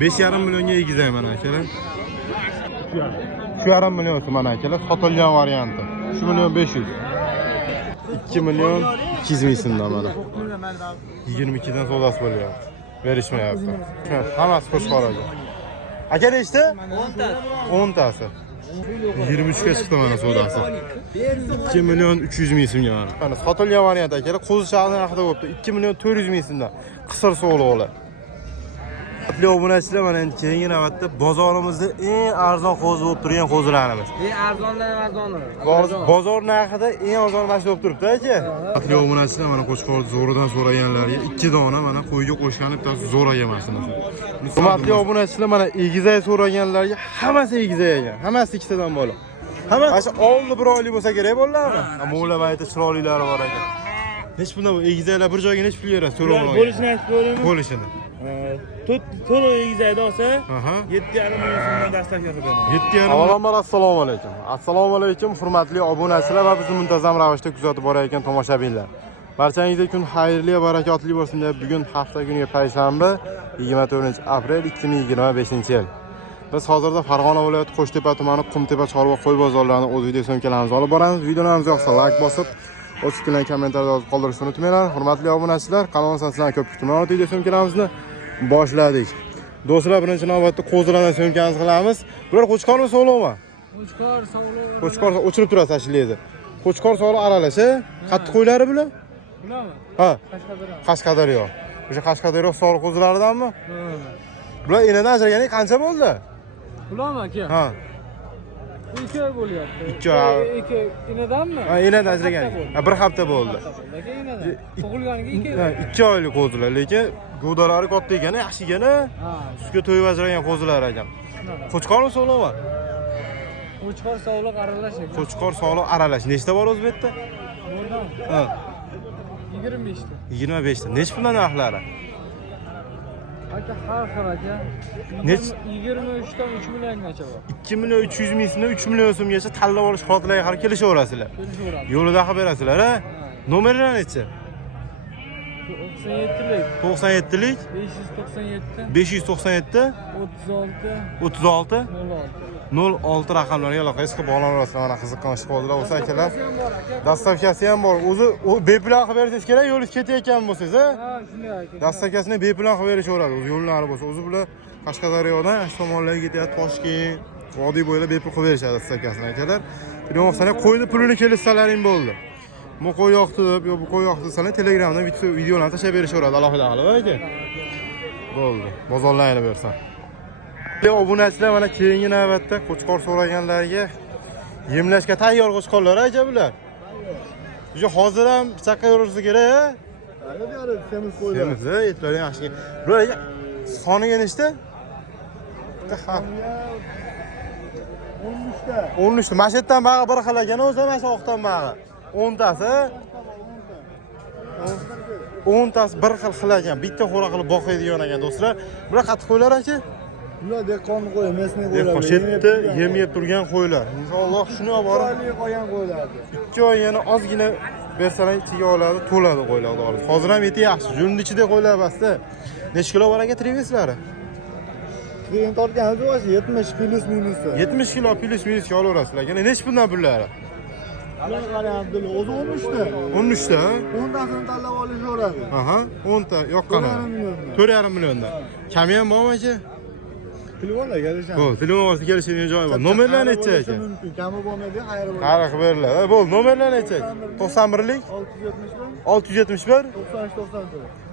5,5 millionga egizayman akalar. 2,5 million mana akalar, sotilgan varianti. 3 million 500. 2 million 200 ming so'mdan mana. 22 dan savdosi bo'lyapti. Berishmayapti. Hammasi qo'shqor aka. Aka nechta? 10 tasi. 23 ga chiqdi mana savdosi. 2 million 300 ming so'mga mana. Mana sotilgan variant akalar, qo'zi shahri narxida bo'pti. 2 million 400 ming so'mdan. Qisir so'g'liqlar. Hurmatli obunachilar, mana endi keyingi navbatda bozorimizda eng arzon qo'zi bo'lib turgan qo'zilarimiz. Arzondan arzoni. Bozor narxida eng arzon mashina bo'lib turibdi aka. Hurmatli obunachilar, mana qo'chqorni zo'ridan so'raganlarga 2 dona mana qo'yga qo'shgani bittasi zo'raga mashinasi. Hurmatli obunachilar, mana egizay so'raganlarga hammasi egizay ekan. Hammasi ikkitadan bo'la. Hamma mana oldi bir oylik bo'lsa kerak bo'larmi? Mo'la bayta chiroylilari bor ekan. Hech bunda bu egizaylar bir joyga nech pul beradi so'rab olgan. Bo'lishini aytib ko'raymi? Bo'lishini. To'liq egizayda olsa 7,5 million so'mdan dastlabki qilib beraman. 7,5. Avvalambor assalomu alaykum. Assalomu alaykum hurmatli obunachilar va bizni muntazam ravishda kuzatib borayotgan tomoshabinlar. Barchangizga kun xayrli va barakotli bo'lsin deb bugun hafta kuniga payshanba 24-aprel 2025-yil. Biz hozirda Farg'ona viloyati Qo'shtepa tumani Qumtepa chorva qo'y bozorlarining o'z video so'mkalarimizga olib boramiz. Videolarimiz yoqsa like bosib, o'chkilan kommentariyada yozib qoldirishni unutmanglar. Hurmatli obunachilar, kanalimizdan sizlarni ko'p kutmayman. Video so'mkalarimizni boshladik. Do'stlar, birinchi navbatda qo'zilardan so'mkamiz qilamiz. Bular qo'chqormi, sog'liqmi? Qo'chqor, sog'liq. Qo'chqor o'chirib turadi tashlaydi. Qo'chqor sog'liq aralash, qattiq qo'ylari bular? Bularmi? Ha. Qashqadaryo. Qashqadaryo. O'sha Qashqadaryo sog'liq qo'zilaridanmi? Bular enadan ajraganiga qancha bo'ldi? Bularmi aka? Ha. 2 oy bo'lyapti. 2 oy. 2 enadanmi? Ha, enadan ajragan. Ha, bir hafta bo'ldi. Lekin enadan. Tug'ilganiga 2 oy. 2 oylik qo'zilar, lekin g'o'dalari katta ekan, yaxshi ekan. Ha. Sutga to'yib ajragan qo'zilar ekan. Qo'chqormi, sog'liqmi? Qo'chqor sog'liq aralash ekan. Qo'chqor sog'liq aralash. Nechta bor o'z bu yerda? Bundan Ha. 25 ta. 25 ta. Nech puldan narxlari? Aka har xil aka. 23 dan 3 milliongacha bor. 2 million 300 ming so'mdan 3 million so'mgacha tanlab olish holatlariga qarab kelishaverasizlar. Yo'lida qilib berasizlar, ha? Nomerlar necha? 97lik. 97lik 597 597 36 36 06 raqamlarga aloqa qilib bog'lanasizlar. Mana qiziqqan ish qoldilar bo'lsa akalar. Dastavkasi ham bor. O'zi bepul qilib bersangiz kerak, yo'lingiz ketayotgan bo'lsangiz, ha? Ha, shunday aka. Dastavkasini bepul qilib berishaveradi. O'zi yo'llari bo'lsa, o'zi bular Qashqadaryodan tomonlarga ketyapti, Toshkent, vodiy bo'ylab bepul qilib berishadi dastavkasini akalar. Telefondan qo'yni pulini kelishsalaring bo'ldi. Bu qo'y yoqdi deb, yo bu qo'y yoqdi desanglar Telegramdan videolarni tashlab berishaveradi alohida qilib, aka. Bo'ldi. Bozorlarni bersan. Obunachilar, mana keyingi navbatda qo'chqor so'raganlarga yemlashga tayyor qo'chqorlar aka bular. Shu hozir ham pichoqqa yo'rsa kerak, Semiz qo'ylar. Semiz, etlari yaxshi. Bular soniga nechta? 13 ta. 13 ta. Mashetdan bag'i bir xil ekan, o'zi mana shu oqdan bag'i. 10 tasi. 10 tasi bir xil ekan. Bitta xo'ra qilib boqadigan ekan do'stlar. Bular qattiq qo'ylar aka? Bular dehqon qo'y, mesni qo'ylar. Qo'shetda yem yeb turgan qo'ylar. Inshaalloh shuni olib borib, 2 oylik qolgan qo'ylardi. 2 oy yana ozgina bersalar ichiga oladi, to'ladi qo'ylar xudo. Hozir ham eti yaxshi. Jo'nni ichida qo'ylar basta. Necha kilo bor aka triveslari? Keyin tortganimiz o'zi 70 plus minus. 70 kilo plus minus olaverasizlar. Yana nech bundan pullari? Bular qarayapti, o'zi 13 ta. 13 ta? 10 tasini tanlab olishaveradi. Aha, 10 ta yoqqani. 4,5 milliondan. Kami ham bormi aka? Telefonda kelishamiz. Bo'l, telefon orasida kelishadigan joy bor. Nomerlar necha aka? Kami bo'lmaydi, xayri bo'ladi. Qara qilib beriladi. Bo'l, nomerlar necha? 91lik 671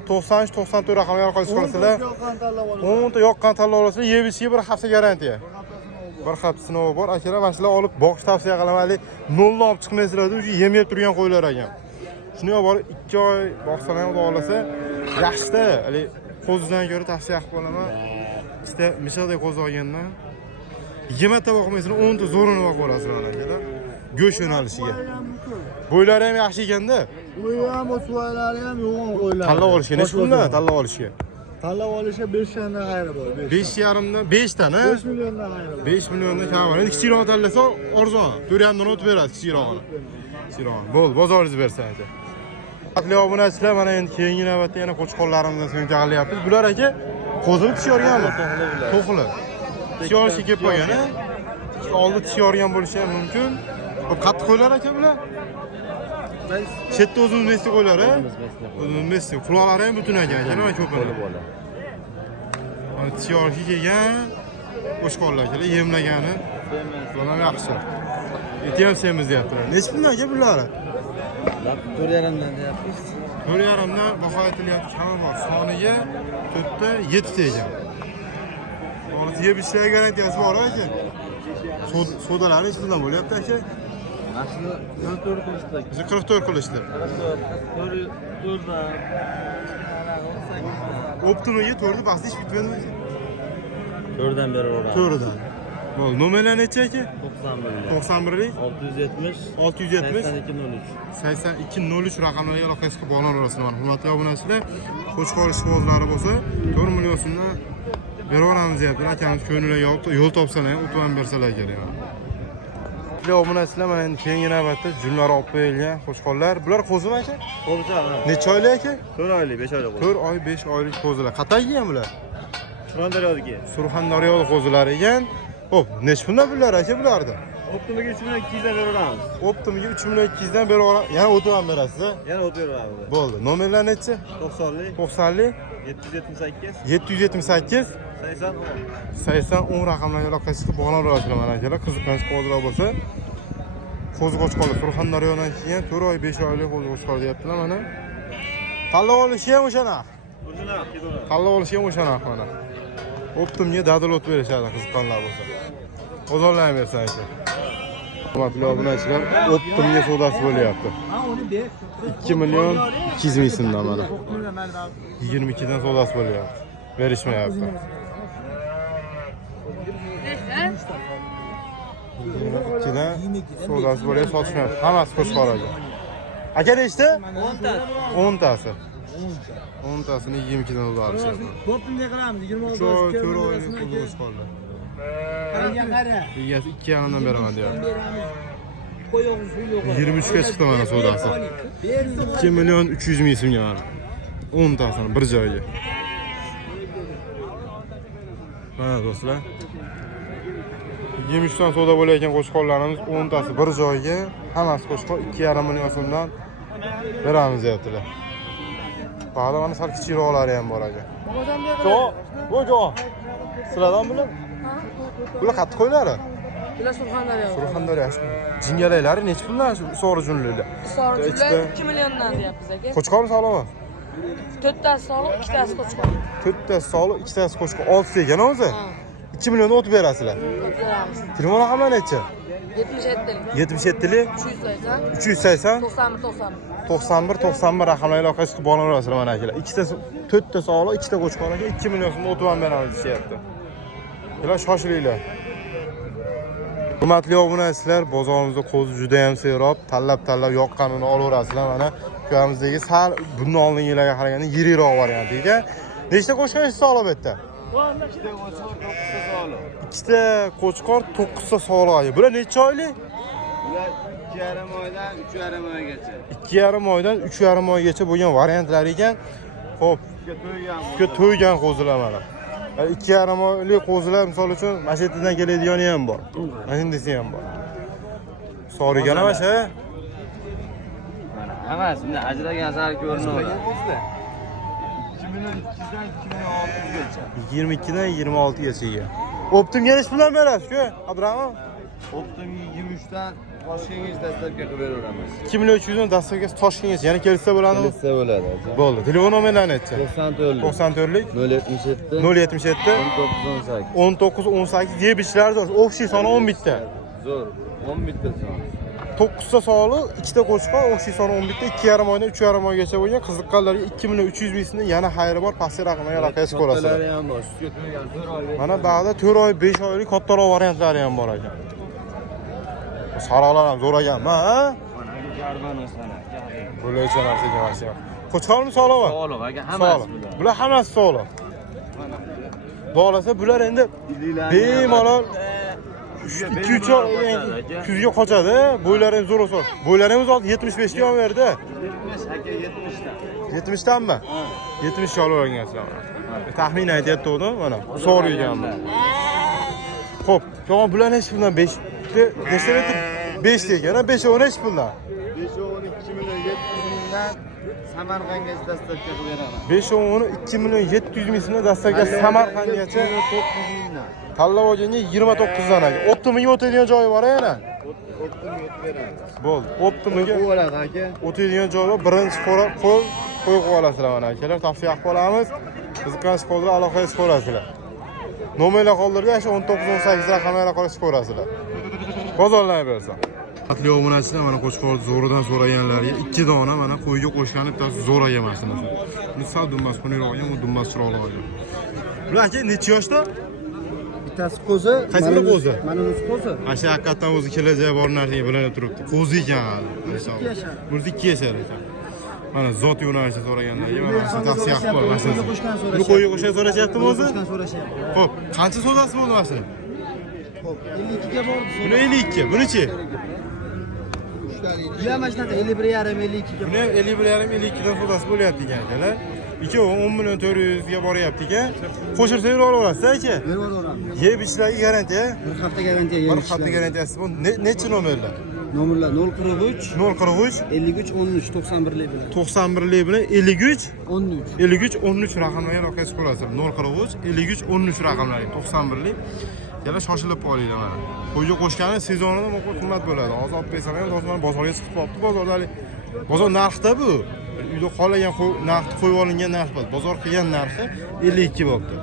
93 94 raqamga orqali chiqarsizlar. 10 ta yoqqan tanlab olasizlar, yeb ichishga bir hafta garantiya. Bir hafta sinovi bor. Akalar mana shular olib boqish tavsiya qilaman. Nolni olib chiqmaysizlar, o'zi yem yeb turgan qo'ylar ekan. Shuni olib borib 2 oy boqsalar ham olsa, yaxshi-da. Qo'zidan ko'ra tavsiya qilib qolaman. İşte mishodek qo'zi olgandan 20 ta boqmaysizlar, 10 ta zo'rini boqib olasizlar akalar. Go'sht yo'nalishiga. Bo'ylari ham yaxshi ekanda. Bo'yi ham, suvalari ham yo'g'on qo'ylar. Tanlab olishga nech puldan tanlab olishga? Tanlab olishga 5 tadan xayri bor. 5,5dan 5 tani? 5 milliondan xayri bor. 5 milliondan kam bor. Endi kichikroq tanlasa arzon. 4,5 dan o'tib beradi kichikroqni. Kichikroq. Bo'l, bozoringiz bersa aka. Hurmatli obunachilar, mana endi keyingi navbatda yana qo'chqorlarimizdan so'ngga qilyapmiz. Bular aka Qo'zini tishyorganmi? To'qli. Tishyorishga kelib qo'ygan, ha? Oldi tishyorgan bo'lishi ham mumkin. Bu qattiq qo'ylar aka bular. Chetda o'zimiz mesli qo'ylar, ha? O'zimiz mesli. Quloqlari ham butun ekan, nima ko'pini. Mana tishyorishga kelgan qo'shqonlar akalar yemlagani. Bular ham yaxshi. Eti ham semiz deyaptilar. Nech puldan aka bularni? 4,5 dan deyapmiz. 4,5 dan baho aytilyapti, hamma bor. Soniga 4 ta 7 ta ekan. Hozir yeb ishlash garantiyasi bor aka. Sodalari nech puldan bo'lyapti aka? Aslida 44 qilishdi. Bizni 44 qilishdi. 4 dan. Optimaga 4 bas ish bitmadimi? 4 dan beraveramiz. 4 dan. Bo'ldi. Nomerlar necha aka? 91 lik 670 670 8203. 8203 raqamlarga aloqasi qilib olaverasizlar. Hurmatli obunachilar, qo'shqorish qog'ozlari bo'lsa 4 million so'mdan beraveramiz deyaptilar. Akamiz ko'ngilga yo'l topsalar, o'tib bersalar kerak. Hurmatli obunachilar, mana endi keyingi navbatda jumlar olib qo'yilgan qo'shqonlar. Bular qo'zimi aka? Qo'zilar. Necha oylik aka? 4 oylik, 5 oylik. 4 oy, 5 oylik qo'zilar. Qataygan ham bular? Surxondaryodagi. Surxondaryolik qo'zilar ekan. Hop, nech puldan bular aka bularni? Optimaga 3200 dan beraveramiz. Optimaga 3200 dan beraveramiz. Yana o'tib ham berasiz, a? Yana o'tib beraveramiz. Bo'ldi. Nomerlar necha? 90lik 90lik 778 778 80 10 raqamlarga aloqa qilib bog'lanaverasizlar mana akalar. Qiziqqan qo'zilar bo'lsa, qo'zi qo'chqonlar Surxondaryodan keyin 4 oy, 5 oylik qo'zi qo'chqor deyaptilar mana. Tanlab olishi ham o'sha narx. Tanlab olishi ham o'sha narx mana. Optimga dadil o't berishadi qiziqqanlar bo'lsa. Bozorlarga bersa aka. Hurmatli obunachilar, Optimga savdosi bo'lyapti. 2 million 200 ming so'mdan mana. 22 dan savdosi bo'lyapti. Berishmayapti. 22 dan savdosi bo'lyapti, sotishmayapti. Hammasi qo'shqor aka. Aka nechta? 10 tasi. 10 tasini 22 dan savdo olishyapti. Optimga qilamiz 26 Choy, to'rt oylik qo'shqorlar. Egasi 2,5 dan beraman deyapti. 23 ga chiqdi mana savdosi. 2 million 300 ming so'mga mana. 10 tasini bir joyga. Mana do'stlar. 23 dan savdo bo'layotgan qo'shqorlarimiz 10 tasi bir joyga, hammasi qo'shqor 2,5 million so'mdan beramiz deyaptilar. Ba'da mana sal kichikroqlari ham bor aka. Bu jo. Sizlardan bular? Bular qattiq qo'ylari? Bular Surxondaryo. Surxondaryo. Jingalaylari nech puldan shu sori junlilar? Sori junlar 2 milliondan deyapmiz aka. Qo'chqormi sog'lommi? 4 tasi sog'liq, 2 tasi qo'chqor. 4 tasi sog'liq, 2 tasi qo'chqor. 6 ekan o'zi. 2 million o'tib berasizlar. Beramiz. Telefon raqamlari necha? 77 77lik 380 380 91 91 raqamlarga aloqa qilib bog'lanaverasizlar mana akalar. 4 ta sog'liq, 2 ta qo'chqor aka 2 million so'm o'tib ham beramiz deyapti. Ular shoshilinglar. Hurmatli obunachilar, bozorimizda qo'zi juda ham serob, tanlab yoqqanini olaverasizlar mana. Ko'ramizdagi sal bundan oldingilarga qaraganda yiriroq varianti ekan. Nechta qo'chqor sog'liq bu yerda? 2 ta qo'chqor 9 ta sog'liq. Bular necha oylik? Bular 2,5 oydan 3,5 oygacha. 2,5 oydan 3,5 oygacha bo'lgan variantlar ekan. Xo'p, to'ygan qo'zilar mana. 2,5 oylik qo'zilar misol uchun mashinadan keladigan ham bor. Mashinasi ham bor. Sorigan ham shu. Mana hammasi bunday ajragan asar ko'rinaveradi. 22 dan 26 gacha. Optimga nech puldan berasiz-ku, Abdurahmon? Optimga 23 dan Toshkentga dastlabki qilib beraveramiz. 2 million 300 dan dastlabki Toshkentgacha, yana kelsa bo'ladimi? Kelsa bo'ladi. Bo'ldi. Telefon nomerlari necha? 94lik 077 077 077 19 18 19 18 yeb ishlardi. O'xshiy soni 11 ta. zo'r 11 ta son. 9 ta sog'liq, 2 ta qo'chqor, o'xshiy soni 11 ta, 2,5 oydan 3,5 oygacha bo'lgan qiziqqanlarga 2 million 300 ming so'mdan yana xayri bor, pastki raqamga aloqa qilib ko'rasizlar. Kattalari ham bor. Sutga to'ygan 4 oylik. Mana ba'da 4 oy, 5 oylik kattaroq variantlari ham bor ekan. Saroqlar ham zo'r ekanmi, ha? Mana garban o'sana. Bo'laycha narsa emas ham. Qo'chqormi sog'liqmi? Sog'liq aka, hammasi bular. Bular hammasi sog'liq. Bo'lsa bular endi bemalol 2-3 oy kuzga qochadi. Bo'ylari ham zo'r o'sar. Bo'ylarimiz 75 ga ham berdi. 70 aka 70 ta. 70 danmi? 70 ga olavergansizlar. Taxmin aytayotgandim, mana so'rayganman. Xo'p, yo'q bular necha puldan 5 nechta litr? 5 degan, 5 o'n necha puldan? 5 million 700 mingdan Samarqandga dastavka qilib beraman. 5 o'n 2 million 700 ming so'mdan dastavka Samarqandgacha 900 mingdan. tanlab olganga 29 dan aka. Optimiga o'tadigan joyi bor yana. Optimga o'tib beramiz. Bo'ldi. Optimiga Bu bo'ladi aka. o'tadigan joyi bor. Birinchi qo'yib qo'yib olasizlar mana akalar. Tavsiya qilib qolamiz. Qiziqqan qoldirib aloqa qilib ko'rasizlar. Nomerlar qoldirib, shu 19-18 raqamlarga qarab ko'rasizlar. Bozorlayversa. Qatli obunachilar mana Qo'chqor zo'ridan so'raganlarga 2 dona mana qo'yga qo'shgani bittasi zo'raga mashinasi. Buni sal dummas qo'yib olgan, u dummas chiroqli olgan. Bular aka necha yoshda? Bittasi qo'zi. Qaysi biri qo'zi? Mana bunisi qo'zi. Asha haqiqatan o'zi kelajagi bor narsaga bilinib turibdi. Qo'zi ekan. Bunisi 2 yashar ekan. Mana zot yo'nalishida so'raganlarga mana shu tavsiya qilib qo'yamiz. Buni qo'yga qo'shgan so'rashyaptimi o'zi? So'rashyapti. Xo'p, qancha sodasi bo'ldi mashina? Xo'p, 52 ga bordi. Buni 52, buni-chi? Bu ham mana shunaqa 51,5 52 ga. Buni 51,5 dan sodasi bo'lyapti ekan akalar. Ikkovi 10 million 400 ga boryapti ekan. Qo'shirsa yura olasiz aka. Berib yuboraman. Yeb ishlarga garantiya. Bir hafta garantiya. Bir hafta garantiyasi bor. Necha nomerlar? Nomerlar 043 043 53 13 91lik bilan. 91lik bilan 53 13. 53 13 raqamlarga aloqa qilib qo'yasizlar. 043 53 13 raqamlari 91lik. Yana shoshilib olinglar mana. Qo'yga qo'shgani sezonida muqim qimmat bo'ladi. Hozir olib bersam ham hozir mana bozorga chiqib qolibdi. Bozorda bozor narxda bu. Uyda qolgan narxni qo'yib olingan narx bor. Bozor qilgan narxi 52 bo'libdi.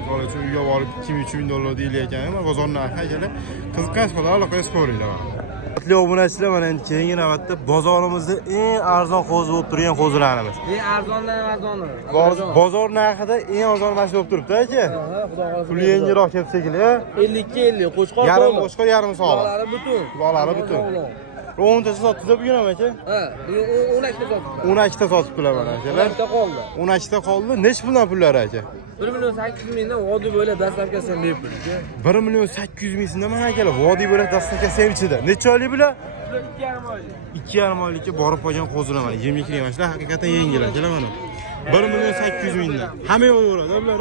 Misol uchun uyga borib 2-3 ming dollar deyilayotgan ham bozor narxi akalar. Qiziqqan holda aloqa qilib ko'ringlar. Qatli obunachilar mana endi keyingi navbatda bozorimizda eng arzon qo'zi bo'lib turgan qo'zilarimiz. Arzondan arzoni. Bozor narxida eng arzon mashina bo'lib turibdi aka. Puli yengilroq kelib shekilli. 52 Qo'chqor. Yarim Qo'chqor, yarim sog'liq. Bolalari butun. Bolalari butun. 10 ta sotdingiz bugun ham aka? Ha, 12 ta sotdim. 12 ta sotibdilar mana akalar. 12 ta qoldi. 12 ta qoldi. Nech puldan pullari aka? 1 million 800 mingdan vodiy bo'ylab dastavkasidan bepul. 1 million 800 ming so'mdan mana akalar vodiy bo'ylab dastavkasi ham ichida. Necha oylik bular? 2,5 oylik. 2,5 oylikka borib qolgan qo'zilar mana. Yemlikli mashina haqiqatan yengil akalar mana. 1 million 800 mingdan. Hamma yo'raveradi bular.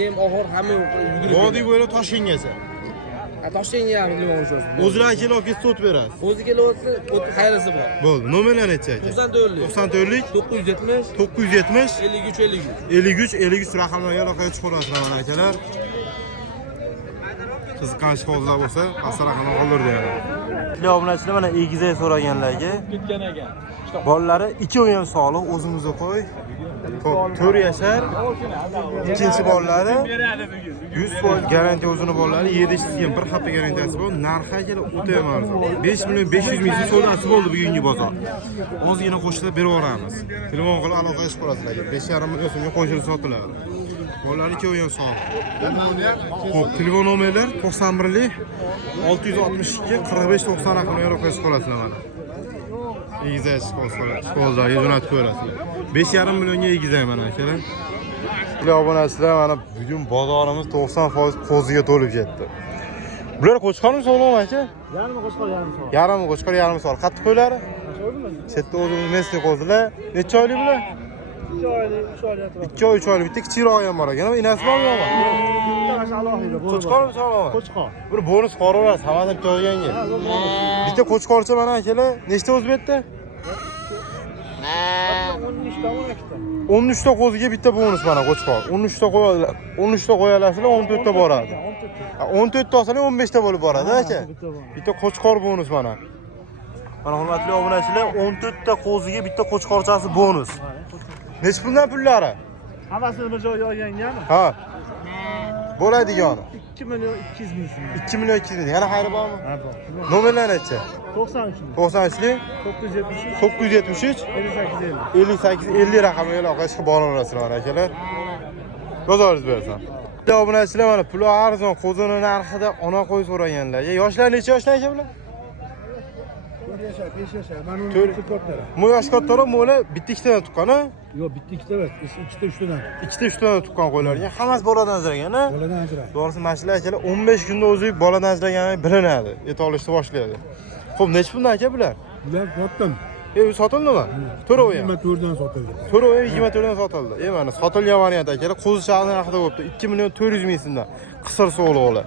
Yem oxir hamma yugurib. Vodiy bo'ylab Toshkentgacha. Toshkentga ham nima o'xshaydi? O'zlar kelib ketsa o't berasiz. O'zi kelyapsa, o'ti xayrisi bor. Bo'ldi. Nomerlar necha aka? 94lik. 94lik 970 970 53 53 raqamlarga aloqa chiqarasizlar mana akalar. Qiziqqan qo'zilar bo'lsa, past raqamni qoldirdi yana. Sizlar obunachilar mana egizak so'raganlarga ketgan ekan. bolalari ikkovi ham sog'liq, o'zimizga qo'y. 4 yashar. Ikkinchi bolalari 100% garantiya o'zini bolalari 7 ishchiga bir hafta garantiyasi bor. Narxi akalar o'ta ham arzon. 5 million 500 ming so'mdasi bo'ldi bugungi bozor. Ozgina qo'shilib berib yuboramiz. Telefon qilib aloqa qilib qo'rasizlar. 5,5 million so'mga qo'shilib sotiladi. Bolalar ikkovi ham sog'liq. Xo'p, telefon nomerlar 91lik 662 45 90 raqamga aloqa qilib qo'rasizlar mana. Egizak qo'zlarga jo'natib ko'rasizlar. 5,5 millionga egizak mana akalar. Sizlar obunachilar mana bugun bozorimiz 90% qo'ziga to'lib ketdi. Bular Qo'chqormi sog'lom aka? Yarmi Qo'chqor, yarmi sog'liq. Yarim Qo'chqor, yarim sog'liq. Qattiq qo'ylari? Chetda o'zimiz mesli qo'zilar. Necha oylik bular? 2 oylik, 3 oylik. 2 oy, 3 oylik. Bitta kichikroq ham bor ekan. Inasi bormi yo'qmi? Bitta alohida. Qo'chqormi sog'lom? Qo'chqor. Bir bonus qoraverasiz, hammadan joyganga. Bitta Qo'chqorcha mana akalar, nechta o'z betda? 13 ta qo'ziga bitta bonus mana Qo'chqor. 13 ta qo'yadilar. 13 ta qo'yalasizlar, 14 ta boradi. 14 ta olsalar 15 ta bo'lib boradi aka. Bitta Qo'chqor bonus mana. Mana hurmatli obunachilar, 14 ta qo'ziga bitta Qo'chqorchasi bonus. Nech puldan pullari? Hammasini bir joyga olgangami? Ha. Bo'ladigani. 2 million 200 ming so'm. 2 million 200 ming. Yana xayri bormi? Ha, bor. Nomerlar necha? 93. 93lik 973 973 58 58 50 raqamiga aloqa qilib boraverasizlar akalar. Bozoringiz bersin. Obunachilar mana puli arzon qo'zini narxida ona qo'y so'raganlarga. Yoshlar necha yoshdan aka bular? 4 yashar, 5 yashar. Mana uni To'rt- kattalar. Mu yosh kattaroq mo'la bitta ikkitadan tuqqan-a? Yo'q, bitta ikkita emas, ikkita uchtadan. Ikkita uchtadan tuqqan qo'ylarga hammasi boladan ajragan-a? Boladan ajrab. To'g'risi mashina akalar 15 kunda o'zi boladan ajragani bilinadi. Et olishni boshlaydi. Xo'p, necha puldan aka bular? Bular yotdim. U sotildimi? To'rov ham. 24 dan sotildi. To'rov 24 dan sotildi. Mana sotilgan variant akalar, qo'zi shag'ni haqida bo'pti. 2 million 400 ming so'mdan. Qisir so'g'liqlar.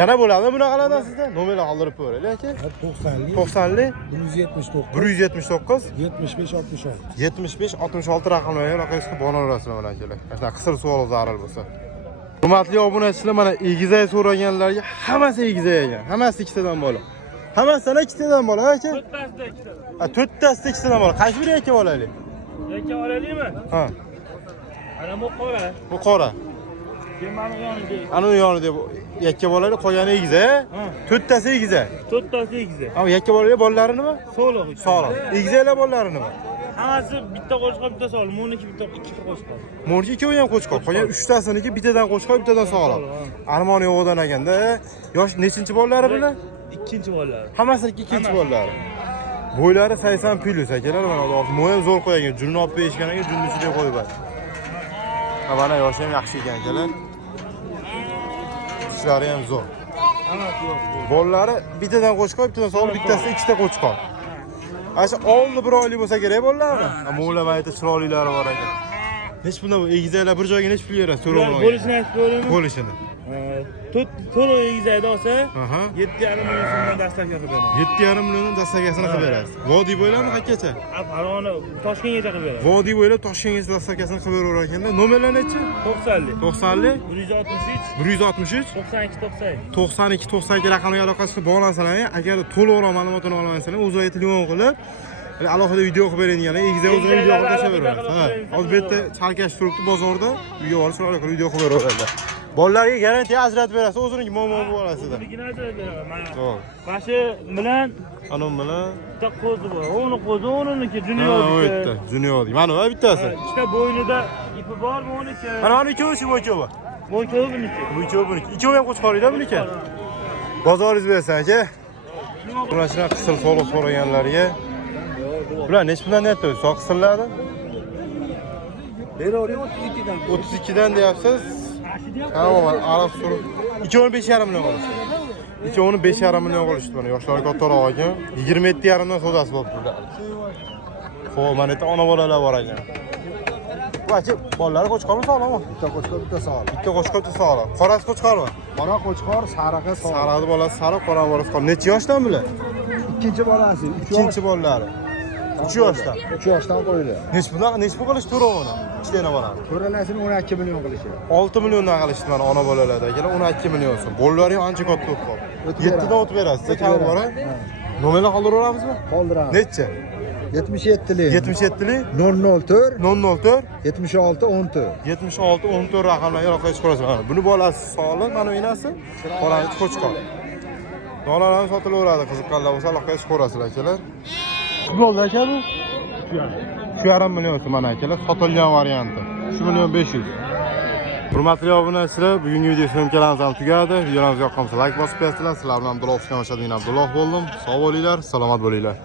Yana bo'ladi bunaqalardan sizda? Nomerlar qoldirib qo'yaylik aka. 90lik, 90lik 179, 179 75 66. 75 66 raqamlarga aloqasiz bo'lib olasizlar mana akalar. Mana qisir so'g'liq zarur bo'lsa. Hurmatli obunachilar, mana egizak so'raganlarga hammasi egizak ekan. Hammasi ikkitadan bola. Hammasidan ikkitadan bola aka. To'rttasida ikkita. Ha, to'rttasida ikkitadan bola. Qaysi biri aka olaylik? Yakka olaylikmi? Ha, Ana bu qora. bu qora. Kemani yonida. Ana u yonida yakka bolali, qolgani egizak. To'rttasi egizak. To'rttasi ikkita. Ama yakka bolali bolalari nima? So'liq. Sog'liq. Egizaklar bolalari nima? Hammasi bitta qo'shqoq, bitta so'liq. Muniki bitta ikkita qo'shqoq. Mo'rji ikkovi ham qo'chqoq. Qolgan 3tasiniki bittadan qo'chqoq, bittadan sog'liq. Armon yo'g'idan ekanda. Yosh nechinchi bolalari bular? Ikkinchi bolalar. Hammasiniki ikkinchi bolalari. Bo'ylari 80 plus akalar, mana mo'yam zo'r qo'ygan. Junni olib berishgan ekan, junni ichida qo'yib berdi. Mana yoshi ham yaxshi ekan akalar. Ishlari ham zo'r. Hammasi yo'q. Bolalari bittadan qo'chqoq, bittadan sog'liq, bittasi ikkita qo'chqoq. Asha oldi bir oylik bo'lsa kerak bolalarmi? Mo'lab aytib chiroylilari bor ekan. Hech bunda egizaklar bir joyga hech pul beradi, so'rovnomaga. Bo'lishini aytib qo'yamanmi? Bo'lishini. To'rov egizakda olsa, Aha. 7,5 million so'mdan dastlabki qilib beraman. 7,5 milliondan dastlabkasini qilib berasiz. Vodiy bo'ylami qayergacha? Farg'ona Toshkentgacha qilib beraman. Vodiy bo'ylab Toshkentgacha dastlabkasini qilib berar ekanda. Nomerlar nechi? 90lik. 90lik 163 163 92 90. 92 92 raqamga aloqasi qilib bog'lansalar, agar to'liqroq ma'lumotini olmasangiz, o'zingizga telefon qilib alohida video qilib bering degan. Egizak o'zini video qilib tashlab beramiz. Ha, hozir bu yerda chalkash turibdi bozorda, uyga borib chiroyli qilib video qilib beraveradi. Bolalarga garantiya ajratib berasiz, o'ziniki mo'mo bo'lib olasizda. Bunikini ajratib beraman. To'g'ri. Bashi bilan Anom bilan bitta qo'zi bor. O'ni qo'zi, o'niniki ha, junior. o yerda junior. Mana va bittasi. Ikkita bo'ynida ipi bor, o'niki. Mana ikkovi bu ikkovi. Bu ikkovi buniki. Bu ikkovi buniki. Ikkovi ham qo'chqorida buniki. Bozoringiz bersan aka. Bular shunaqa qisir so'liq so'raganlarga. Bular nech puldan deyapti? Soq qisirladi? Beravering 32 dan. 32 dan deyapsiz. Tamam, arab so'rib. Ikkovini 5,5 million qilishdi. Ikkovini 5,5 million qilishdi mana. Yoshlari kattaroq ekan. 27,5 dan savdosi bo'libdi bular. Xo'p, mana yerda ona bolalar bor ekan. Vachi, bolalari qo'chqormi sog'lommi? Bitta qo'chqor, bitta sog'liq. Bitta qo'chqor, bitta sog'lom. Qorasi qo'chqormi? Qora qo'chqor, sarig'i sog'liq. Sarig'i bolasi sariq, qora bolasi qora. Necha yoshdan bular? Ikkinchi bolasi 3 yosh. Ikkinchi bolalari. 3 yoshdan. 3 yoshdan qo'ydi. Nech pul qilish to'rovini? Ikkita bolani. Ko'ralasini 12 million qilishi. 6 milliondan qilishdi mana ona bolalarda akalar, 12 million so'm. Bolalari ham ancha katta bo'lib qoldi. 7 dan o'tib berasiz, kam bor a? Nomerlar qoldiravamizmi? Qoldiramiz. Necha? 77lik 77lik 004 004 76 14. 76 14 raqamlarga aloqa chiqarasiz. Mana buni bolasi sog'liq, mana bu enasi qorani qo'chqor. Donalarni sotilaveradi, qiziqqanlar bo'lsa aloqa chiqarasizlar akalar. Bo'ldi aka bu? 2,5 million so'm mana akalar, sotilgan varianti. 3 million 500. Hurmatli obunachilar, bugungi video syomkalarimiz ham tugadi. Videolarimiz yoqqan bo'lsa like bosib qo'yasizlar. Sizlar bilan Abdulloh Hushkamashadin Abdulloh bo'ldim. Sog' bo'linglar, salomat bo'linglar.